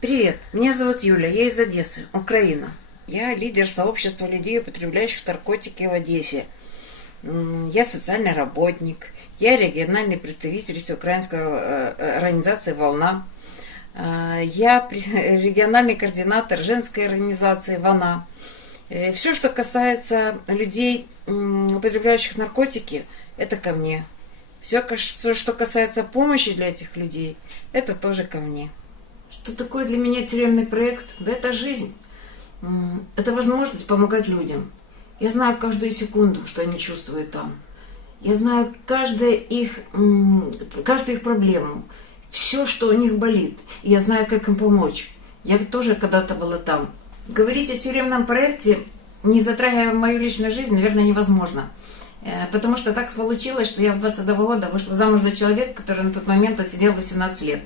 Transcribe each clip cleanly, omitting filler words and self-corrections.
Привет, меня зовут Юля, я из Одессы, Украина. Я лидер сообщества людей, употребляющих наркотики в Одессе. Я социальный работник, я региональный представитель всеукраинской организации «Волна». Я региональный координатор женской организации «Вона». Все, что касается людей, употребляющих наркотики, это ко мне. Все, что касается помощи для этих людей, это тоже ко мне. Что такое для меня тюремный проект? Да это жизнь. Это возможность помогать людям. Я знаю каждую секунду, что они чувствуют там. Я знаю каждую их проблему. Все, что у них болит. И я знаю, как им помочь. Я тоже когда-то была там. Говорить о тюремном проекте, не затрагивая мою личную жизнь, наверное, невозможно. Потому что так получилось, что я в 22 года вышла замуж за человека, который на тот момент отсидел 18 лет.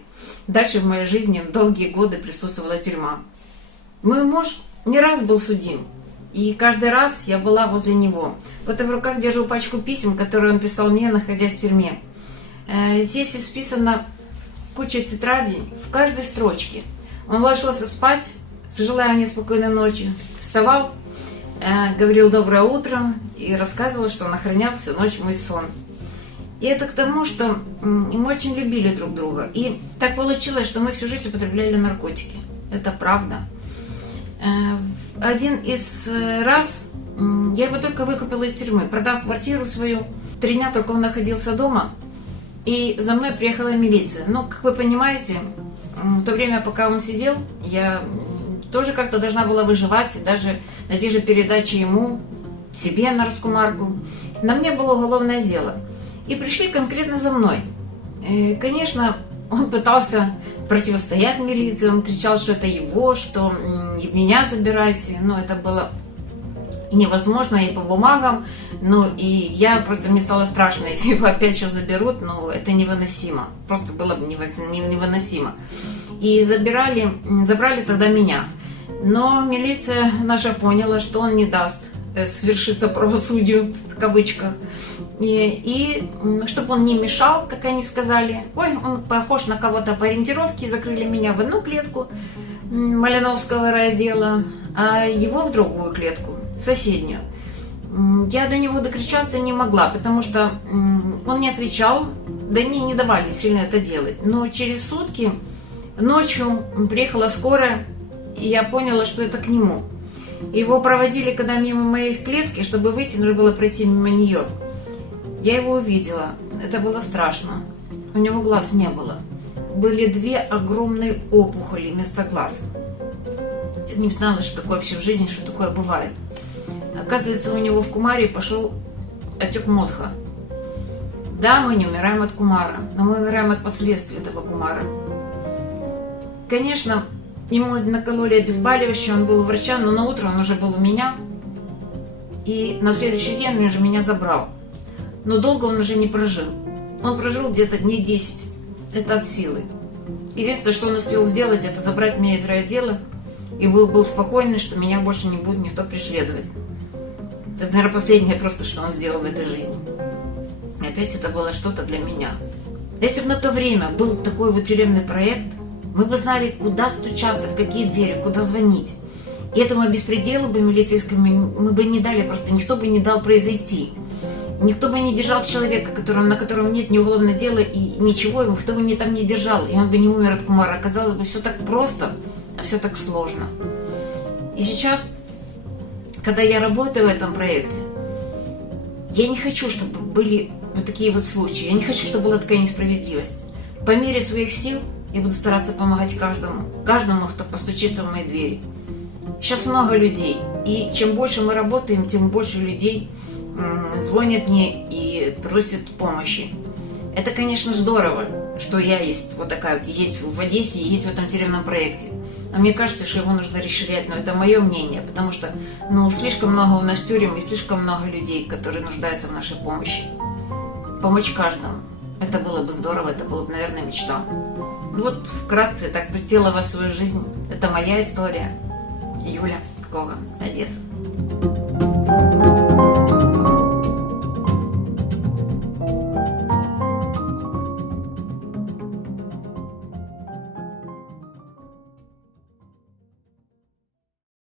Дальше в моей жизни долгие годы присутствовала тюрьма. Мой муж не раз был судим, и каждый раз я была возле него. Вот я в руках держу пачку писем, которые он писал мне, находясь в тюрьме. Здесь исписана куча тетрадей в каждой строчке. Он ложился спать, желая мне спокойной ночи, вставал, говорил «доброе утро» и рассказывал, что он охранял всю ночь мой сон. И это к тому, что мы очень любили друг друга. И так получилось, что мы всю жизнь употребляли наркотики. Это правда. Один из раз я его только выкупила из тюрьмы, продав квартиру свою. 3 дня только он находился дома, и за мной приехала милиция. Но, как вы понимаете, в то время, пока он сидел, я тоже как-то должна была выживать, и даже на те же передачи ему, себе на раскумарку. На мне было уголовное дело. И пришли конкретно за мной. Конечно, он пытался противостоять милиции, он кричал, что это его, что и меня забирайте. Но это было невозможно и по бумагам. Ну и я просто, мне стало страшно, если его опять сейчас заберут, но это невыносимо. Просто было бы невыносимо. И забрали тогда меня. Но милиция наша поняла, что он не даст свершиться правосудию, в кавычках. И чтобы он не мешал, как они сказали, ой, он похож на кого-то по ориентировке, закрыли меня в одну клетку Малиновского райотдела, а его в другую клетку, в соседнюю. Я до него докричаться не могла, потому что он не отвечал, да мне не давали сильно это делать. Но через сутки ночью приехала скорая, и я поняла, что это к нему. Его проводили, когда мимо моей клетки, чтобы выйти, нужно было пройти мимо нее. Я его увидела. Это было страшно. У него глаз не было. Были 2 огромные опухоли вместо глаз. Я не знала, что такое вообще в жизни, что такое бывает. Оказывается, у него в кумаре пошел отек мозга. Да, мы не умираем от кумара, но мы умираем от последствий этого кумара. Конечно, ему накололи обезболивающее, он был у врача, но на утро он уже был у меня. И на следующий день он уже меня забрал. Но долго он уже не прожил. Он прожил где-то дней 10. Это от силы. Единственное, что он успел сделать, это забрать меня из райотдела. И был спокойный, что меня больше не будет никто преследовать. Это, наверное, последнее просто, что он сделал в этой жизни. И опять это было что-то для меня. Если бы на то время был такой вот тюремный проект, мы бы знали, куда стучаться, в какие двери, куда звонить. И этому беспределу бы милицейскому мы бы не дали, просто никто бы не дал произойти. Никто бы не держал человека, на котором нет ни уголовного дела и ничего, его кто бы там не держал, и он бы не умер от кумара. Оказалось бы, все так просто, а все так сложно. И сейчас, когда я работаю в этом проекте, я не хочу, чтобы были вот такие вот случаи. Я не хочу, чтобы была такая несправедливость. По мере своих сил я буду стараться помогать каждому, кто постучится в мои двери. Сейчас много людей, и чем больше мы работаем, тем больше людей звонят мне и просят помощи. Это, конечно, здорово, что я есть вот такая, есть в Одессе и есть в этом тюремном проекте. Но мне кажется, что его нужно расширять, но это мое мнение, потому что слишком много у нас тюрем и слишком много людей, которые нуждаются в нашей помощи. Помочь каждому. Это было бы здорово, это была бы, наверное, мечта. Вот вкратце так пустила вас в свою жизнь. Это моя история. Юля Коган, Одесса.